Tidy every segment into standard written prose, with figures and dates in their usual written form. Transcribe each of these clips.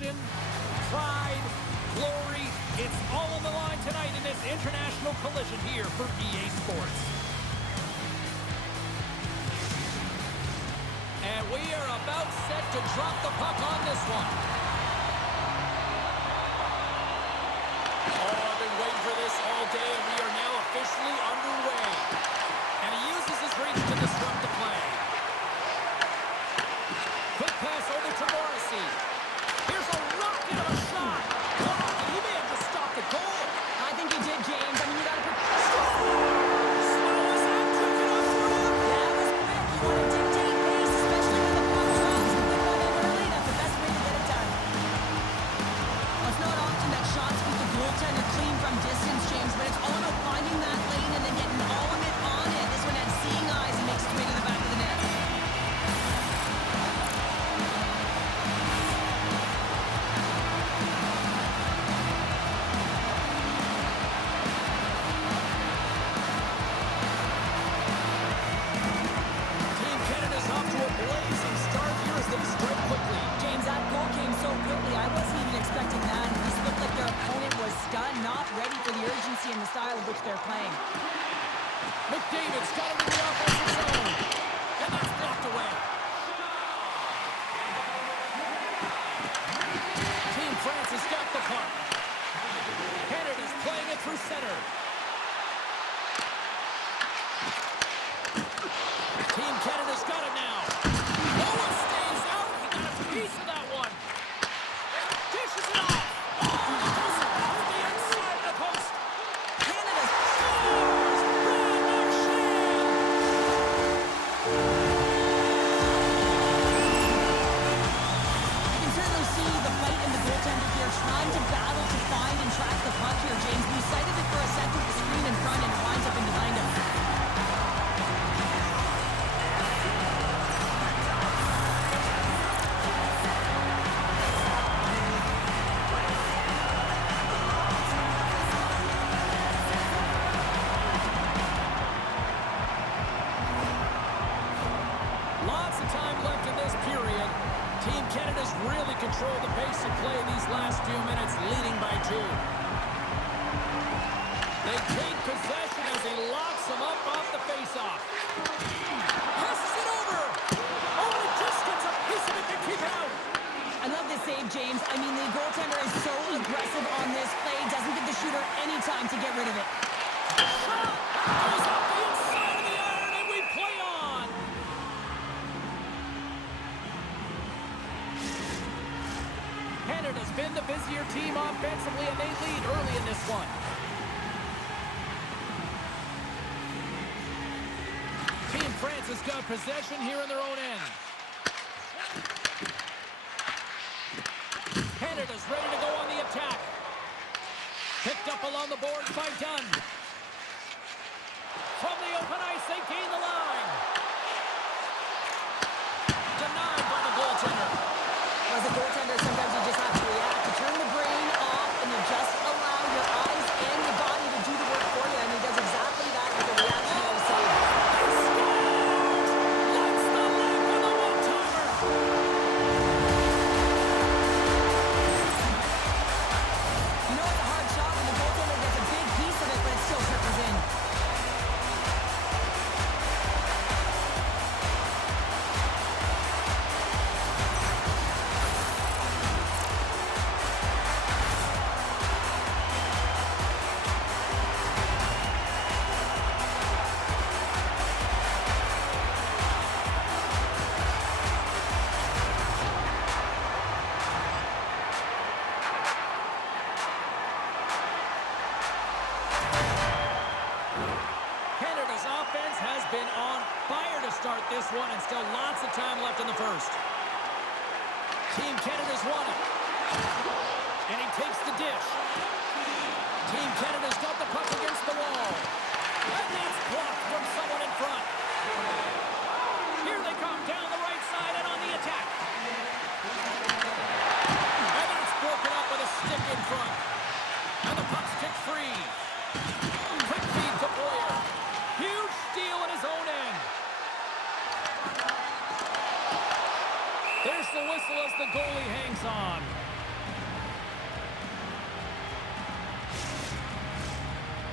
passion, pride, glory, it's all on the line tonight in this international collision here for EA Sports. And we are about set to drop the puck on this one. Oh, I've been waiting for this all day, and we are now officially underway. And he uses his reach to disrupt the play. Quick pass over to Morrissey. Here's a rocket of a shot. Oh, he may have just stopped the goal. I think he did, James. I mean, you got to put... Slow as that took it up for him. That was quick. You want to dictate pace, especially when the puck drops. You put that in early. That's the best way to get it done. Well, it's not often that shots beat the goaltender clean from distance, James, but it's all about finding that lane and then getting all of it on it. This one had seeing eyes and makes its way to the back of the net. Team Canada's off to a blazing start here as they strike quickly. James, that goal came so quickly. I wasn't even expecting that. It just looked like their opponent was stunned, not ready for the urgency and the style of which they're playing. McDavid's got him in the offensive zone. And that's blocked away. Team France has got the puck. Canada's playing it through center. Team Canada's got it now. Oh, it stays out. He got a piece of that one. Dishes it off. Oh, it goes off the inside of the post. Canada's... Scores! Brad Marchand! You can certainly see the fight in the goaltender here, trying to battle to find and track the puck here, James. We cited it for a second with the screen in front and it winds up in behind him. Lots of time left in this period. Team Canada's really controlled the pace of play these last few minutes, leading by 2. They take possession as he locks them up off the faceoff. Passes it over. Oh, it just gets a piece of it to keep it out. I love this save, James. I mean, the goaltender is so aggressive on this play, doesn't give the shooter any time to get rid of it. Shot goes up the inside of the iron, and we play on. Canada's been the busier team offensively, and they lead early in this one. Team France has got possession here in their own end. Canada's ready to go on the attack. Picked up along the boards by Dunn. From the open ice, they gain the line. Denied by the goaltender. As a goaltender, sometimes you just have to react. You turn the brain off and you just allow your eyes and your body to do the work for you. And he does exactly that with a reactionary save. Lights the lamp with a one-timer. You know it's a hard shot when the goaltender gets a big piece of it, but it still trickles in. Canada's offense has been on fire to start this one, and still lots of time left in the first. Team Canada's won it. And he takes the dish. Team Canada's got the puck against the wall. And that's blocked from someone in front. Here they come down the right side and on the attack. And that's broken up with a stick in front. And the puck's kicked free. Quick feed to Boyer. Huge steal at his own end. There's the whistle as the goalie hangs on.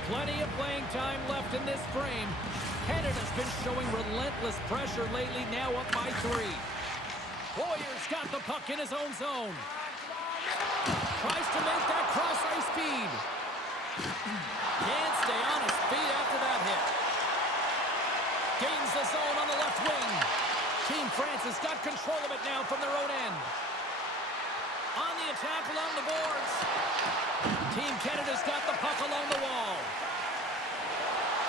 Plenty of playing time left in this frame. Canada's been showing relentless pressure lately, now up by 3. Boyer's got the puck in his own zone. Tries to make that cross-ice feed. Can't stay on his feet after that hit. Gains the zone on the left wing. Team France has got control of it now from their own end. On the attack along the boards. Team Canada's got the puck along the wall.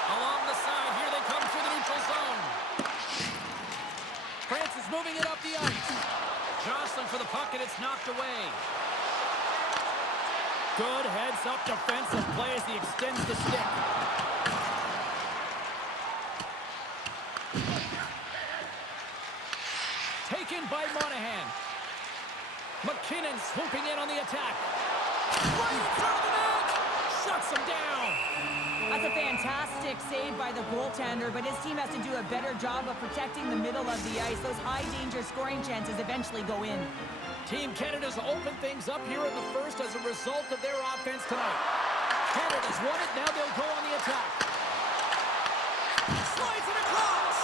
Along the side, here they come through the neutral zone. France is moving it up the ice. Jostling for the puck, and it's knocked away. Good heads-up defensive play as he extends the stick. Taken by Monahan. McKinnon swooping in on the attack. Right in front of the net! Shuts him down! That's a fantastic save by the goaltender, but his team has to do a better job of protecting the middle of the ice. Those high-danger scoring chances eventually go in. Team Canada's opened things up here in the first as a result of their offense tonight. Canada's won it, now they'll go on the attack. Slides it across!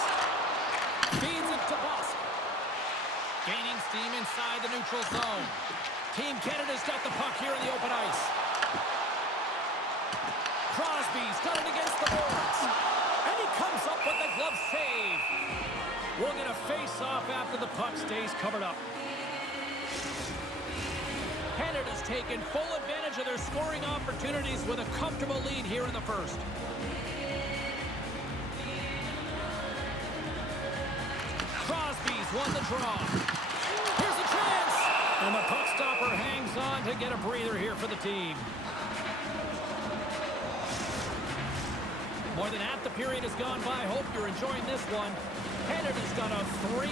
Feeds it to Busk. Gaining steam inside the neutral zone. Team Canada's got the puck here in the open ice. Crosby's got it against the boards. And he comes up with the glove save. We'll get a face-off after the puck stays covered up. Canada's taken full advantage of their scoring opportunities with a comfortable lead here in the first. Crosby's won the draw. Here's a chance! And the puck stopper hangs on to get a breather here for the team. More than half the period has gone by. Hope you're enjoying this one. Canada's got a 3-0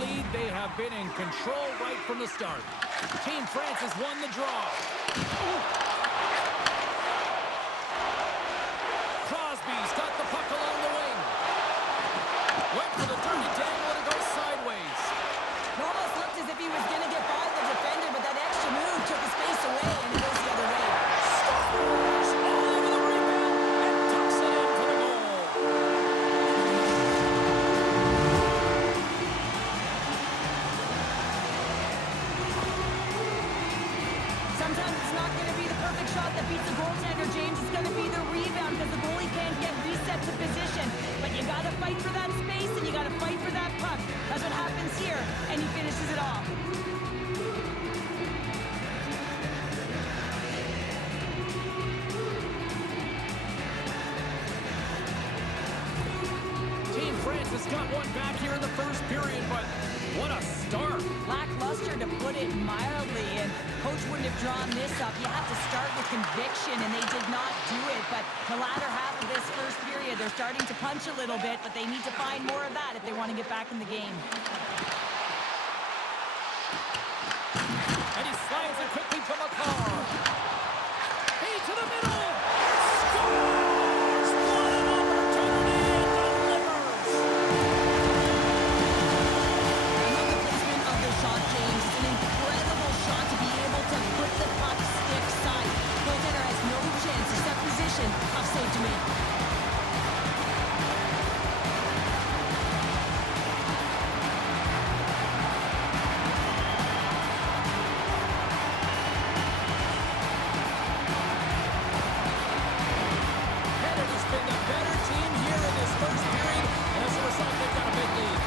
lead. They have been in control right from the start. Team France has won the draw. Crosby's got the puck along the wing. Went for the dirty dangle and it goes sideways. It almost looked as if he was going to get by the defender, but that extra move took his face away, and it goes the other way. Scores all over the rebound and tucks it in for the goal. Sometimes it's not going to be the perfect shot that beats the goaltender, James. It's going to be the rebound because the goalie can't get reset to position. But you got to fight for that space and you got to fight for that puck. That's what happens here, and he finishes it off. Team France has got one back here in the first period, but what a start. Lackluster, to put it mildly, and coach wouldn't have drawn this up. You have to start with conviction, and they did not do it. But the latter half of this first period, they're starting to punch a little bit, but they need to find more of that if they want to get back in the game. And he slides it quickly to McCarr. Hey, to the middle. Scores! What an opportunity and delivers. I love the placement of the shot, James. It's an incredible shot to be able to put the puck stick side. Goaltender has no chance to set position. Tough save to make. Canada's been the better team here in this first period, and as a result, they've got a big lead.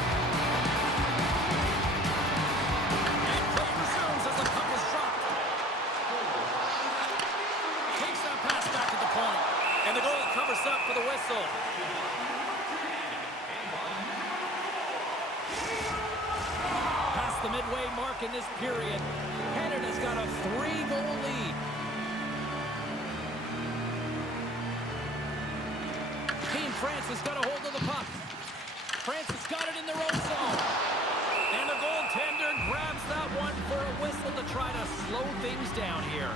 And play resumes as the puck is dropped. Takes that pass back at the point, and the goalie covers up for the whistle. Past the midway mark in this period, Canada's got a 3-goal lead. Team France has got a hold of the puck. France has got it in their own zone. And the goaltender grabs that one for a whistle to try to slow things down here.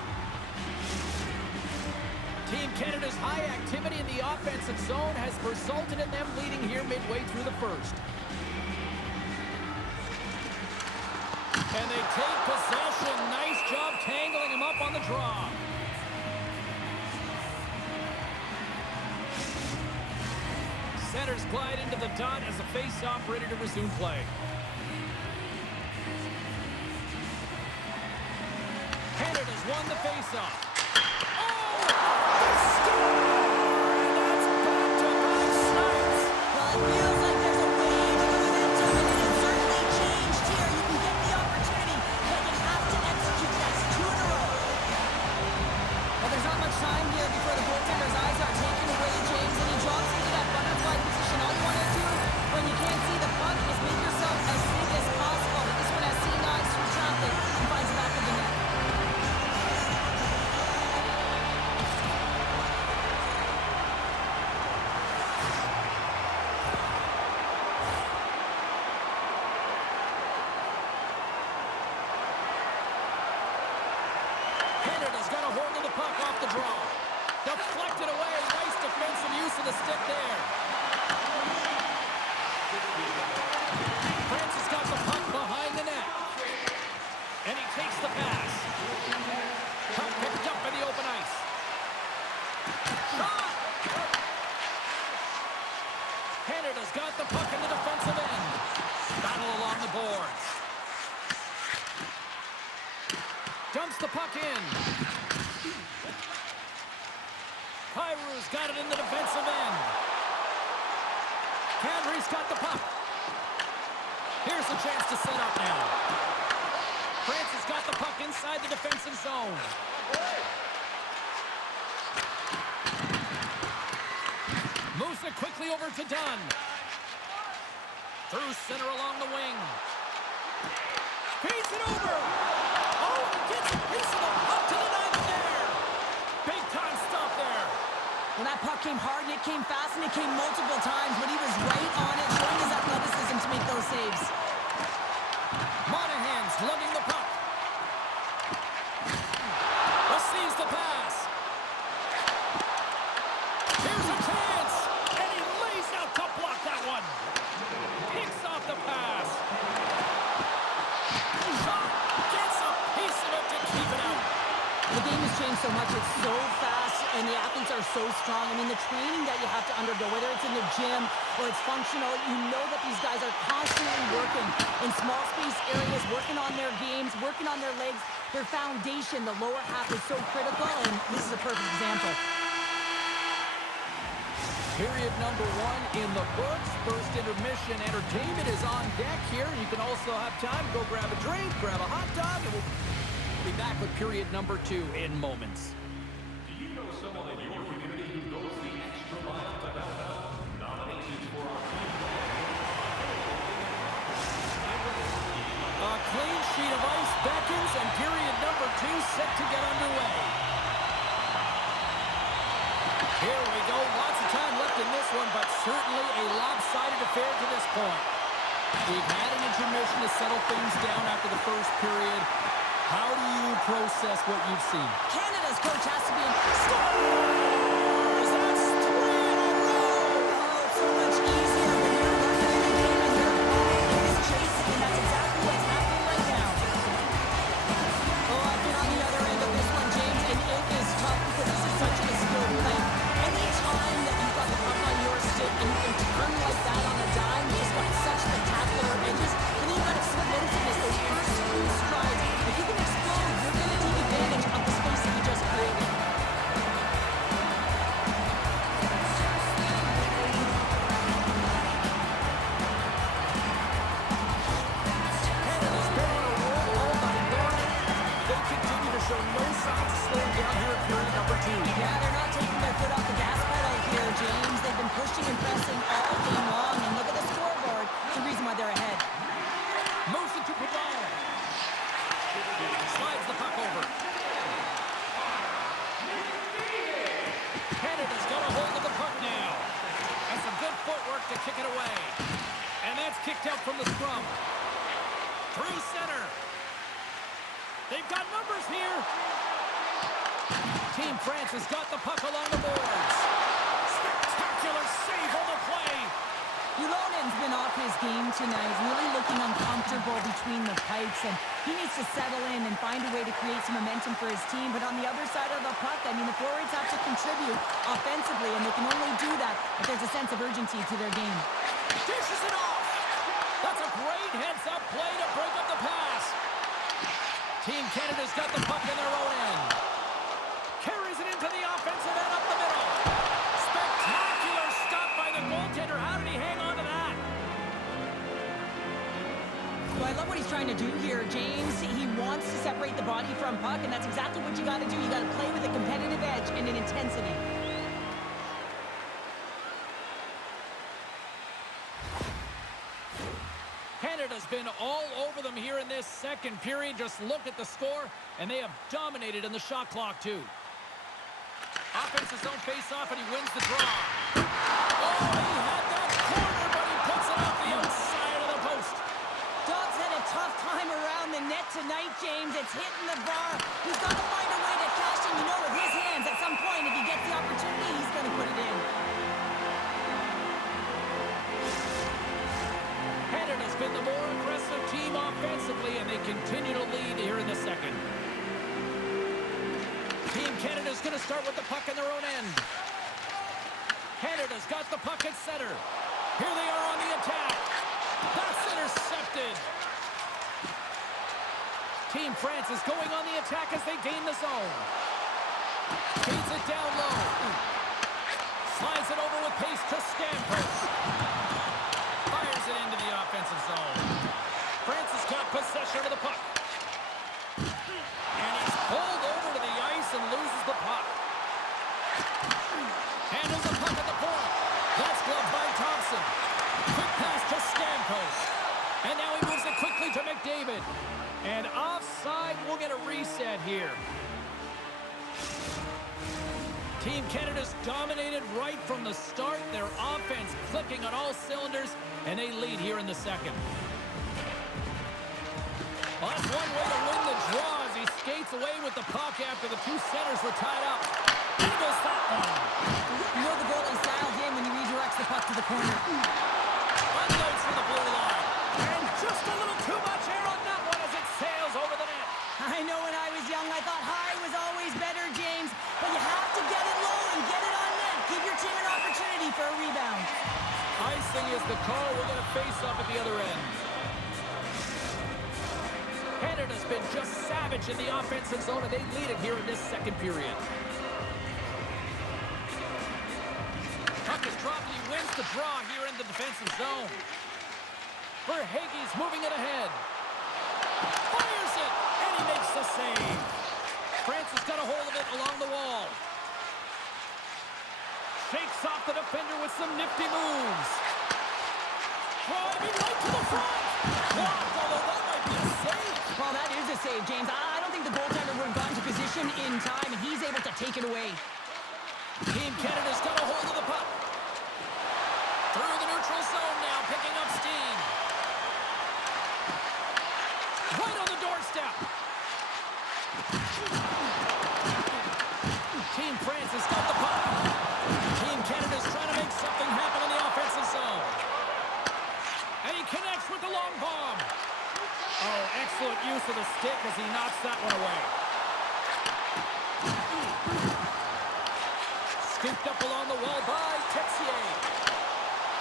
Team Canada's high activity in the offensive zone has resulted in them leading here midway through the first. And they take possession. Nice job tangling him up on the draw. Defenders glide into the dot as the face-off ready to resume play. Canada's won the face-off. Oh! Score! And that's back-to-back sites. Well, it feels like there's a wave of momentum, and it has certainly changed here. You can get the opportunity, but you have to execute. That's 2 in a row. Well, there's not much time here before the goaltender's eyes are taken away, James, and he drops into that butterfly position. All you want to do when you can't see the puck is make yourself as big as possible. But this one has seen eyes through traffic and finds the back of the net. Canada's got a hold of the puck off the draw. Deflected away. Nice defensive use of the stick there. France has got the puck behind the net. And he takes the pass. Puck picked up in the open ice. Shot! Canada's got the puck in the defensive end. Battle along the boards. Dumps the puck in. Kairu's got it in the defensive end. Kadri's got the puck. Here's a chance to set up now. France has got the puck inside the defensive zone. Moves it quickly over to Dunn. Through center along the wing. Feeds it over. Oh, he gets a piece of the puck to the ninth there. Big time stop there. Well, that puck came hard, and it came fast, and it came multiple times, but he was right on it, showing his athleticism to make those saves. Monahan's lugging the puck. Receives the pass. Here's a chance, and he lays out to block that one. Picks off the pass. Shot. Gets a piece of it to keep it out. The game has changed so much. It's so fast, and the athletes are so strong. I mean, the training that you have to undergo, whether it's in the gym or it's functional, you know that these guys are constantly working in small space areas, working on their games, working on their legs. Their foundation, the lower half, is so critical, and this is a perfect example. Period number 1 in the books. First intermission entertainment is on deck here. You can also have time to go grab a drink, grab a hot dog, and we'll be back with period number 2 in moments. Do you know someone in your community who goes the extra mile to help out? Nominations for our team. A clean sheet of ice beckons, and period number 2 set to get underway. Here we go. Lots of time left in this one, but certainly a lopsided affair to this point. We've had an intermission to settle things down after the first period. How do you process what you've seen? Canada's coach has to be in. Scores! That's 3 in a row! Oh, it's so much easier when you're looking at the game and your opponent is chasing, and that's exactly what's happening right now. Oh, I've been on the other end of this one, James, and it is tough because this is such a skilled play. Any time that you've got the puck on your stick and you can turn like that on a dime, you just got such spectacular edges, and then you've got explosiveness, those first few strides. If you can explode, you're going to take advantage of the space that you just created. Canada's been on a roll all night long. They continue to show no signs of slowing down here in period number 2. Yeah, they're not taking their foot off the gas pedal here, James. They've been pushing and pressing all game long, and look at the scoreboard. It's the reason why they're ahead. Moves it to Pavard. Slides the puck over. Canada's got a hold of the puck now. And some good footwork to kick it away. And that's kicked out from the scrum. Through center. They've got numbers here. Team France has got the puck along the boards. Spectacular save on the play. You Ronan's been off his game tonight, really looking uncomfortable between the pipes, and he needs to settle in and find a way to create some momentum for his team. But on the other side of the puck, I mean, the forwards have to contribute offensively, and they can only do that if there's a sense of urgency to their game. Dishes it off. That's a great heads-up play to break up the pass. Team Canada's got the puck in their own end. Carries it into the offensive end up the middle. Spectacular stop by the goaltender. How did he hang on to that? Well, I love what he's trying to do here, James. He wants to separate the body from puck, and that's exactly what you got to do. You got to play with a competitive edge and an intensity. Canada's been all over them here in this second period. Just look at the score, and they have dominated in the shot clock, too. Offense his own face-off, and he wins the draw. Oh, he had that corner, but he puts it off the outside of the post. Dobbs had a tough time around the net tonight, James. It's hitting the bar. He's got to find a way to cash in. You know, with his hands, at some point, if he gets the opportunity, he's going to put it in. Canada's been the more aggressive team offensively, and they continue to lead here in the second. Team Canada's going to start with the puck in their own end. Canada's got the puck at center. Here they are on the attack. That's intercepted. Team France is going on the attack as they gain the zone. Feeds it down low. Slides it over with pace to Stamkos. Fires it into the offensive zone. France has got possession of the puck. And he's pulled over to the ice and loses the puck. Handles the puck at the point. That's gloved by Thompson. Quick pass to Stamkos. And now he moves it quickly to McDavid. And offside, we'll get a reset here. Team Canada's dominated right from the start. Their offense clicking on all cylinders, and they lead here in the second. Well, that's one way to win the draw as he skates away with the puck after the two centers were tied up. He goes that one. You know the goalie's dialed in when he redirects the puck to the corner. Unloads from the blue line. And just a little too much air on that one as it sails over the net. I know when I was young, I thought high was always better, James. But you have to get it low and get it on net. Give your team an opportunity for a rebound. Icing is the call. We're going to face up at the other end. Canada's been just savage in the offensive zone, and they lead it here in this second period. Puck is dropped, and he wins the draw here in the defensive zone. Verhaeghe's moving it ahead. Fires it, and he makes the save. France has got a hold of it along the wall. Shakes off the defender with some nifty moves. Driving right to the front. Blocked, although that might be a save. Well, that is a save, James. I don't think the goaltender would have gotten to position in time, and he's able to take it away. Team Canada's got a hold of the puck. Through the neutral zone now, picking up steam. Right on the doorstep. Team France has got the puck. Team Canada's trying to make something happen in the offensive zone. And he connects with the long bomb. Oh, excellent use of the stick as he knocks that one away. Scooped up along the wall by Texier.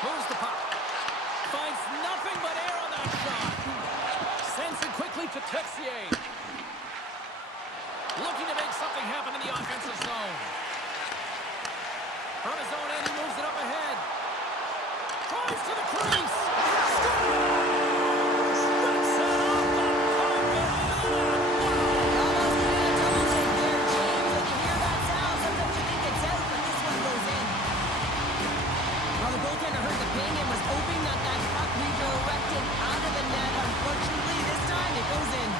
Moves the puck. Finds nothing but air on that shot. Sends it quickly to Texier. Looking to make something happen in the offensive zone. From his own end, he moves it up ahead. Tries to the crease. Strips it off the puck. Almost getting a double take there, James. When you hear that sound, sometimes you think it's out, but this one goes in. Well, the goaltender heard the ping and was hoping that that puck redirected out of the net. Unfortunately, this time it goes in.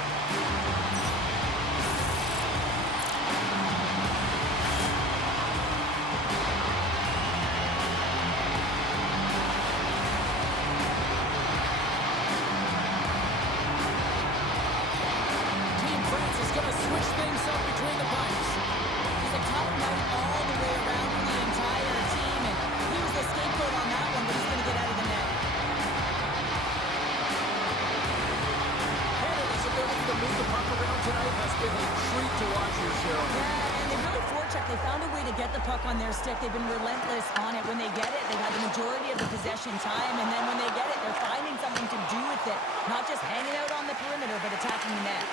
They found a way to get the puck on their stick. They've been relentless on it. When they get it, they've had the majority of the possession time, and then when they get it, they're finding something to do with it. Not just hanging out on the perimeter, but attacking the net.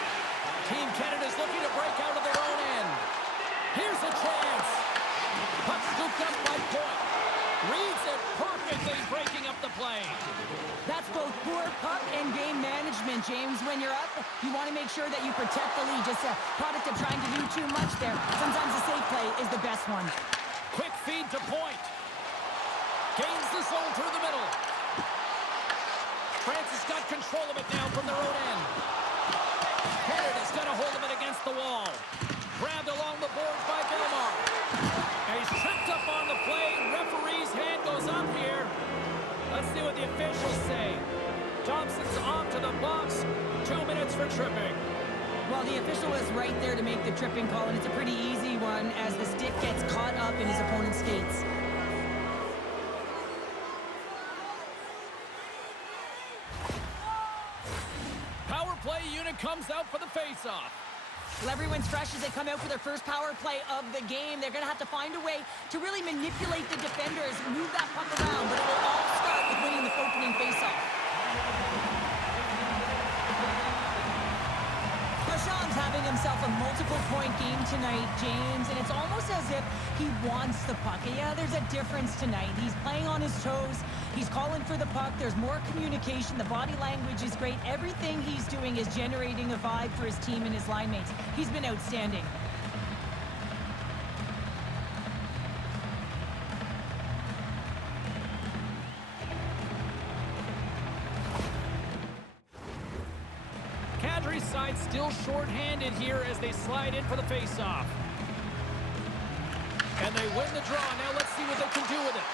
Team Canada's looking to break out of their own end. Here's a chance. Puck scooped up by Point. Reads it perfectly, breaking up the play. That's both poor puck and game management, James. When you're up, you want to make sure that you protect the lead. Just a product of trying to do too much there. Sometimes a safe play is the best one. Quick feed to Point. Gains the zone through the middle. France has got control of it now from their own end. Canada's got a hold of it against the wall. Grabbed along the boards by Belmar. And he's tripped up on the play. Referee's hand goes up here. Let's see what the officials say. Thompson's off to the box. 2 minutes for tripping. Well, the official was right there to make the tripping call, and it's a pretty easy one as the stick gets caught up in his opponent's skates. Power play unit comes out for the face-off. Well, everyone's fresh as they come out for their first power play of the game. They're going to have to find a way to really manipulate the defenders, move that puck around, but it will all start with winning the opening faceoff. Marchand's having himself a multiple-point game tonight, James, and it's almost as if he wants the puck. Yeah, there's a difference tonight. He's playing on his toes. He's calling for the puck. There's more communication. The body language is great. Everything he's doing is generating a vibe for his team and his line mates. He's been outstanding. Kadri's side still short-handed here as they slide in for the face-off. And they win the draw. Now let's see what they can do with it.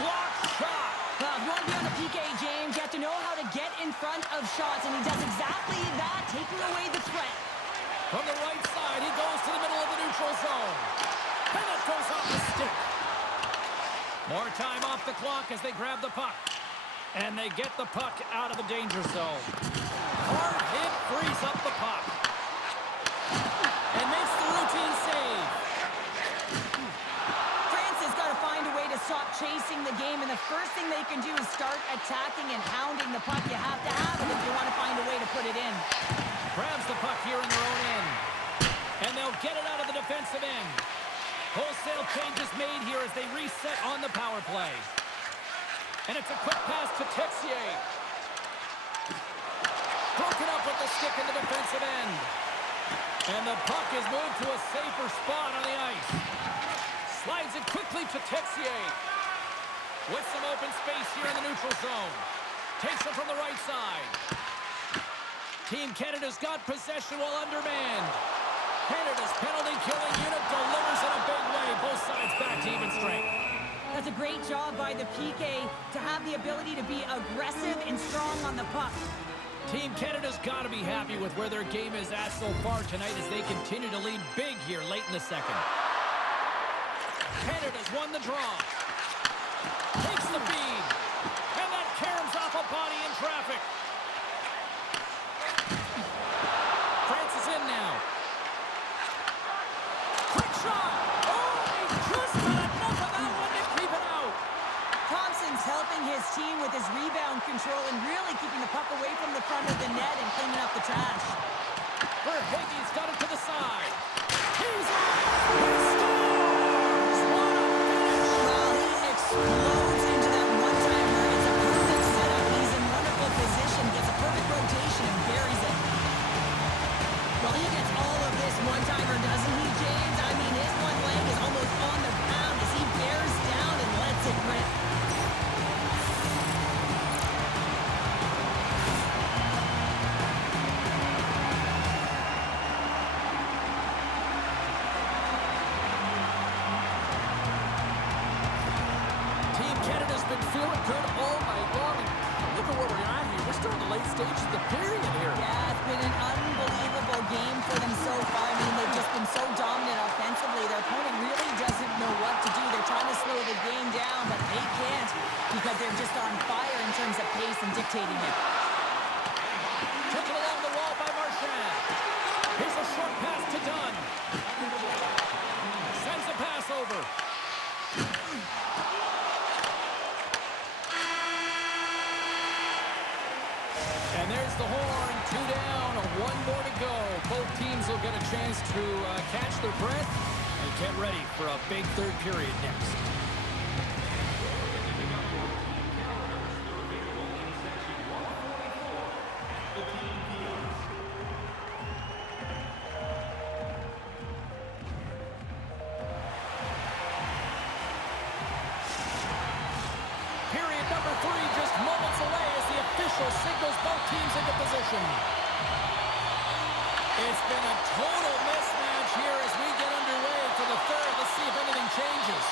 Block shot. Well, if you want to be on the PK, James, you have to know how to get in front of shots, and he does exactly that, taking away the threat. From the right side, he goes to the middle of the neutral zone. And it goes off the stick. More time off the clock as they grab the puck. And they get the puck out of the danger zone. Hard hit frees up the puck. And makes the routine save. France has got to find a way to stop chasing the game, and the first thing they can do is start attacking and hounding the puck. You have to have it if you want to find a way to put it in. Grabs the puck here in their own end. And they'll get it out of the defensive end. Wholesale changes made here as they reset on the power play. And it's a quick pass to Texier. Broken up with the stick in the defensive end. And the puck is moved to a safer spot on the ice. Slides it quickly to Texier. With some open space here in the neutral zone. Takes it from the right side. Team Canada's got possession while undermanned. Canada's penalty-killing unit delivers in a big way. Both sides back to even strength. That's a great job by the PK to have the ability to be aggressive and strong on the puck. Team Canada's got to be happy with where their game is at so far tonight as they continue to lead big here late in the second. Canada's won the draw. Takes the feed. And that caroms off a body in traffic. France is in now. Quick shot. Oh, he just got enough of that one to keep it out. Thompson's helping his team with his rebound control and really keeping the puck away from the front of the net and cleaning up the trash. Verhaeghe's got it to the side. He's on. He scores. What a finish. Well, he explodes into that one-timer. It's a perfect setup. He's in wonderful position, gets a perfect rotation and buries it. Well, he gets all of this one-timer, doesn't he, James? I mean, his one leg is almost on the ground as he bears down and lets it rip. Team Canada's been feeling good all night long. And look at where we're at here. We're still in the late stages of the period here. Yeah, it's been an unbelievable game for them so far. I mean, they've just been so dominant offensively. Their opponent really doesn't know what to do. They're trying to slow the game down, but they can't because they're just on fire in terms of pace and dictating it. Taken along the wall by Marchand. Here's a short pass to Dunn. Sends it breath and get ready for a big third period next. Period number 3 just moments away as the official signals both teams into position. It's been a total mismatch here as we get underway for the third. Let's see if anything changes.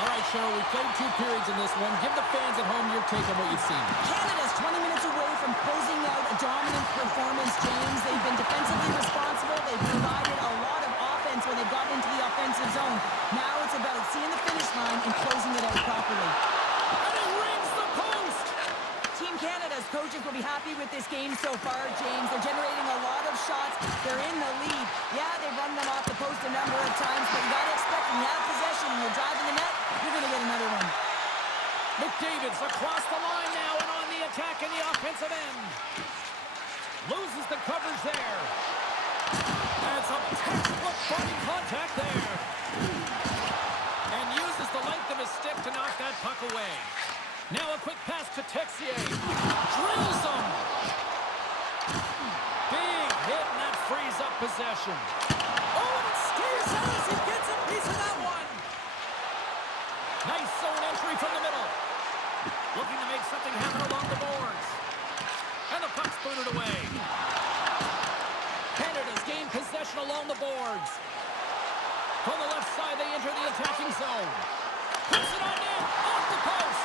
All right, Cheryl, we played 2 periods in this one. Give the fans at home your take on what you've seen. Canada's 20 minutes away from closing out a dominant performance, James. They've been defensively responsible. They've provided a lot of offense when they got into the offensive zone. Now it's about seeing the finish line and closing it out properly. And it rings the post! Team Canada's coaches will be happy with this game so far, James. They're generating a lot of shots. They're in the lead. Yeah, they've run them off the post a number of times, but you got to expect when you have possession and you're driving the net, you're going to get another one. McDavid's across the line now and on the attack in the offensive end. Loses the coverage there. And some textbook body contact there. And uses the length of his stick to knock that puck away. Now a quick pass to Texier. Drills him. Big hit, and that frees up possession. Oh, and it stays out as he gets a piece of that one. Nice zone entry from the middle. Looking to make something happen along the boards. And the puck's booted away. Canada's gained possession along the boards. From the left side, they enter the attacking zone. Puts it on net, off the post.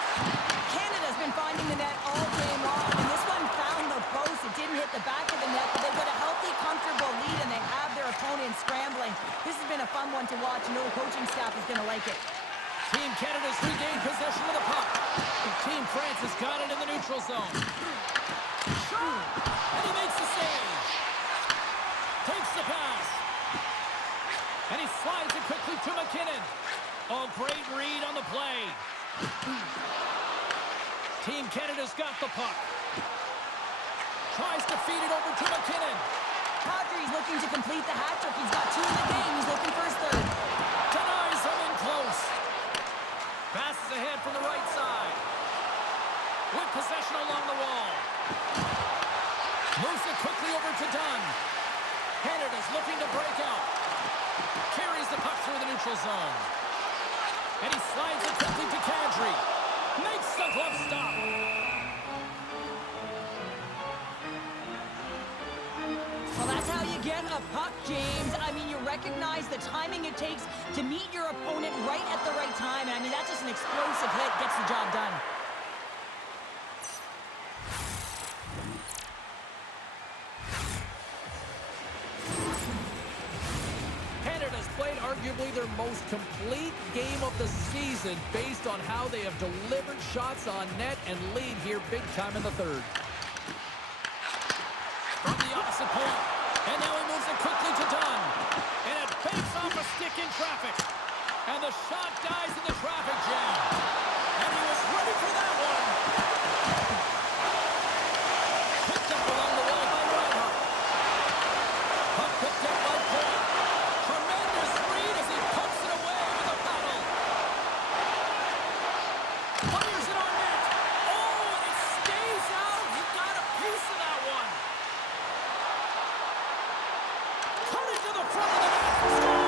Canada's been finding the net all game long, and this one found the post. It didn't hit the back of the net, but they've got a healthy, comfortable lead, and they have their opponent scrambling. This has been a fun one to watch. You know the coaching staff is going to like it. Team Canada's regained possession of the puck. Team France has got it in the neutral zone. And he makes the save. Takes the pass. And he slides it quickly to McKinnon. Oh, great read on the play. Team Canada's got the puck. Tries to feed it over to McKinnon. Kadri's looking to complete the hat trick. He's got 2 in the game. He's looking for his third. Denies him in close. Passes ahead from the right side. With possession along the wall. Moves it quickly over to Dunn. Canada's looking to break out. Carries the puck through the neutral zone. And he slides it quickly to Kadri. Makes the glove stop. Well, that's how you get a puck, James. I mean, you recognize the timing it takes to meet your opponent right at the right time. And I mean, that's just an explosive hit. Gets the job done. Canada's played arguably their most complete game of the season based on how they have delivered shots on net and lead here big time in the third. From the opposite point. And now he moves it quickly to Dunn. And it fakes off a stick in traffic. And the shot dies in the traffic jam. And he was ready for that one. Picked up along the wall by Reinhart. Puck picked up by Point. Tremendous read as he pumps it away with a paddle. Fires it on net. Oh, and it stays out. He got a piece of that one. Coming to the front of the net. Scores!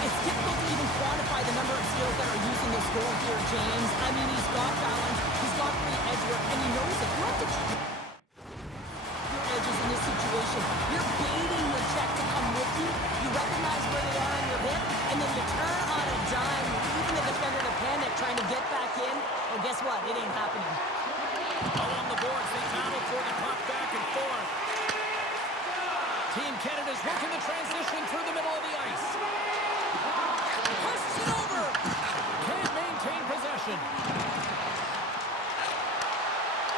It's difficult to even quantify the number of skills that are using this goal here, James. I mean, he's got balance, he's got great edge work, and he knows it. You have to check your edges in this situation. You're baiting your check to come with you. You recognize where they are on your hip, and then you turn on a dime, leaving the defender to panic, trying to get back in. Well, guess what? It ain't happening. Along the boards, they battle for the puck back and forth. Team Canada's working the transition through the middle of the ice. Passes it over. Can't maintain possession.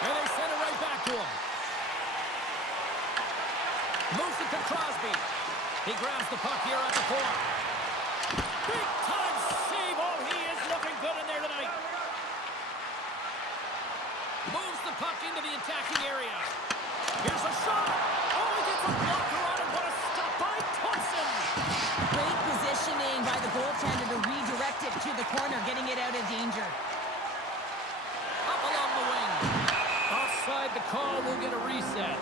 And they send it right back to him. Moves it to Crosby. He grabs the puck here at the point. Big time save. Oh, he is looking good. Moves the puck into the attacking area. Here's a shot. Oh, he gets a blocker on it. What a stop by Thompson. Great positioning by the goaltender to redirect it to the corner, getting it out of danger. Up along the wing. Offside the call. We'll get a reset.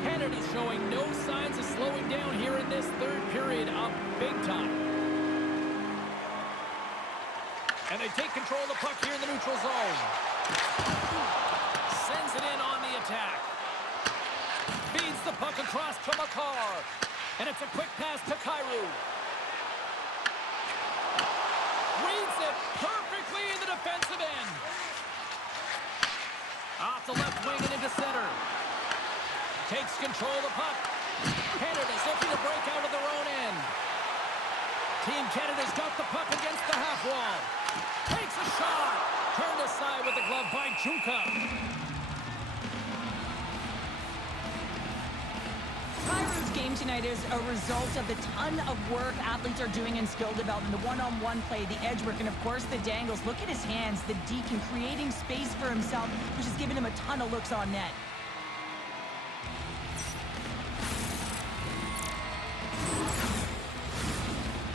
Canada's showing no signs of slowing down here in this third period of big time. And they take control of the puck here in the neutral zone. Sends it in on the attack. Feeds the puck across to Makar. And it's a quick pass to Kyrou. Reads it perfectly in the defensive end. Off the left wing and into center. Takes control of the puck. Canada's looking to break out of their own end. Team Canada's got the puck against the half wall. Takes a shot. Turned aside with the glove by Junka. Kyrou's game tonight is a result of the ton of work athletes are doing in skill development. The one-on-one play, the edge work, and of course the dangles. Look at his hands, the deke, and creating space for himself, which has given him a ton of looks on net.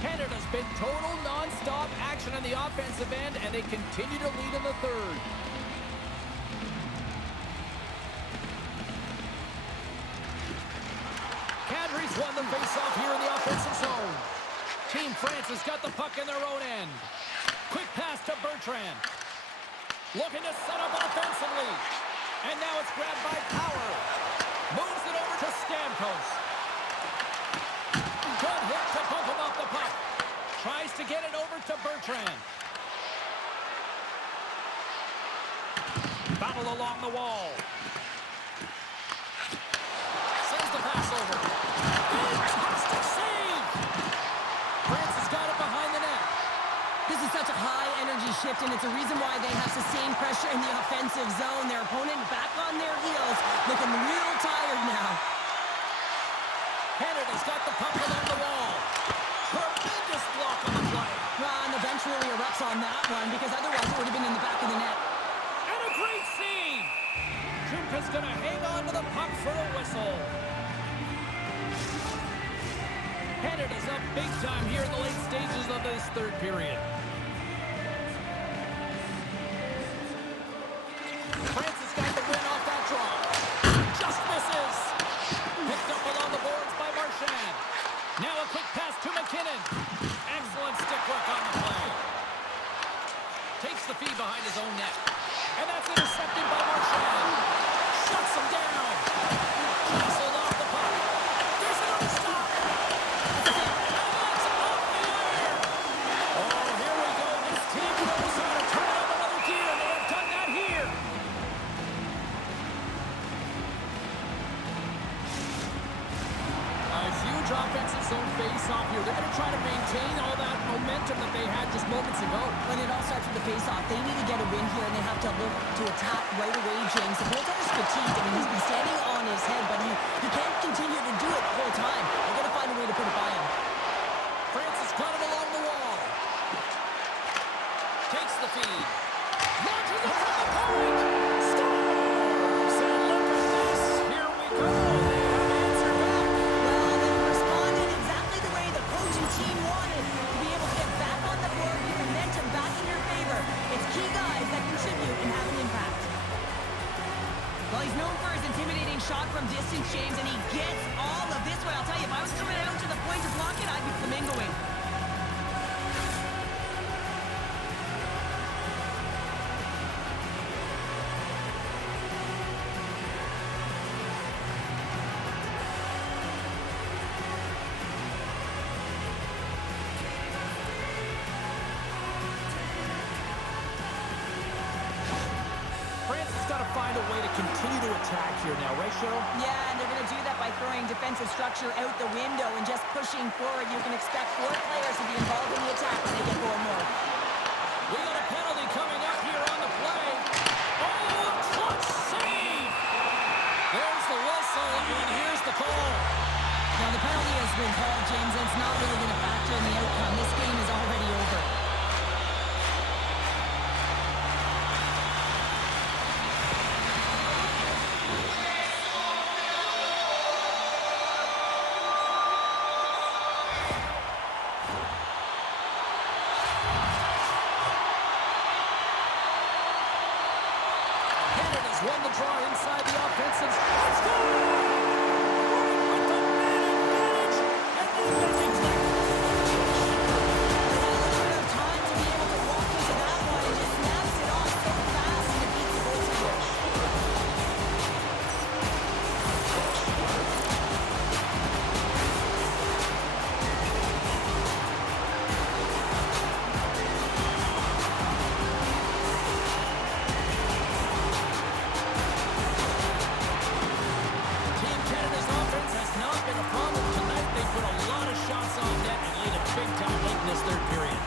Canada's been total non-stop action on the offensive end, and they continue to lead in the third. Kadri's won the face-off here in the offensive zone. Team France has got the puck in their own end. Quick pass to Bertrand. Looking to set up offensively. And now it's grabbed by Power. Moves it over to Stamkos. Good hit to bump him off the puck. Tries to get it over to Bertrand. Battle along the wall. Sends the pass over. Fantastic save! France has got it behind the net. This is such a high-energy shift, and it's a reason why they have sustained pressure in the offensive zone. Their opponent back on their heels, looking real tired now. Canada's got the puck along the wall. Tremendous block on the play. Well, and the bench really erupts on that one, because otherwise it would have been in the back of the net. And a great save! Junka's going to hang on to the puck for a whistle. Canada's up big time here in the late stages of this third period. France has got the win off that draw. Just misses. Picked up along the boards by Marchand. Now a quick pass to McKinnon. Excellent stick work on the play. Takes the feed behind his own net. And that's intercepted by Marchand. Shuts him down. Jostled off the puck. There's another stop. And that's off the air. Oh, here we go. This team knows how to turn up another gear, and they have done that here. A huge offensive zone face-off here. They're going to try to maintain all that momentum that they had just moments ago. When it all starts with the face-off, they need to get a win here, and they have to look to attack right away, James. The goaltender's fatigued. I mean, he's been standing on his head, but he can't continue to do it the whole time. They've got to find a way to put it by him. France has got it along the wall. Takes the feed. Launches it from the point. Scores! And look at this. Here we go. They have answered back. Well, they responded exactly the way the coach and team wanted, to be able to get back on the board, get momentum back in your favor. It's key guys that contribute and have an impact. Well, he's known for his intimidating shot from distance, James, and he gets all of this one. I'll tell you, if I was coming out to the point to block it, I'd be flamingoing. France has got to find a way to continue to attack here now, right, Cheryl? Yeah, and they're going to do that by throwing defensive structure out the window and just pushing forward. You can expect 4 players to be involved in the attack when they get going north. We got a penalty coming up here on the play. Oh, clutch save! There's the whistle, and here's the call. Now, the penalty has been called, James, and it's not really going to factor in the outcome. This game is already over. won the draw inside the offensive. Score! With the man advantage, and then the deflection. They had a little bit of time to be able to walk into that one and just snaps it off so fast and it beats the goaltender. Team Canada's offense has not been a problem tonight. They put a lot of shots on net and laid it big time late in this third period.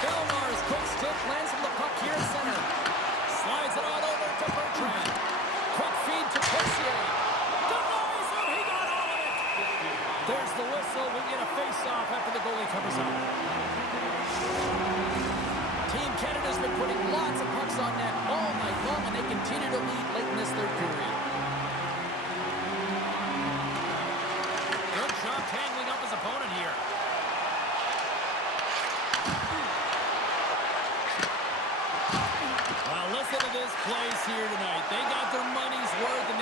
Belmar's quick stick lands from the puck here at center. Slides it on over to Bertrand. Quick feed to Coursier. Denies him. He got all of it. There's the whistle. We get a face-off after the goalie covers up. Team Canada's been putting lots of pucks on net all night long, and they continue to lead late in this third period. Good job tangling up his opponent here. Well, listen to this place here tonight. They got their money's worth, and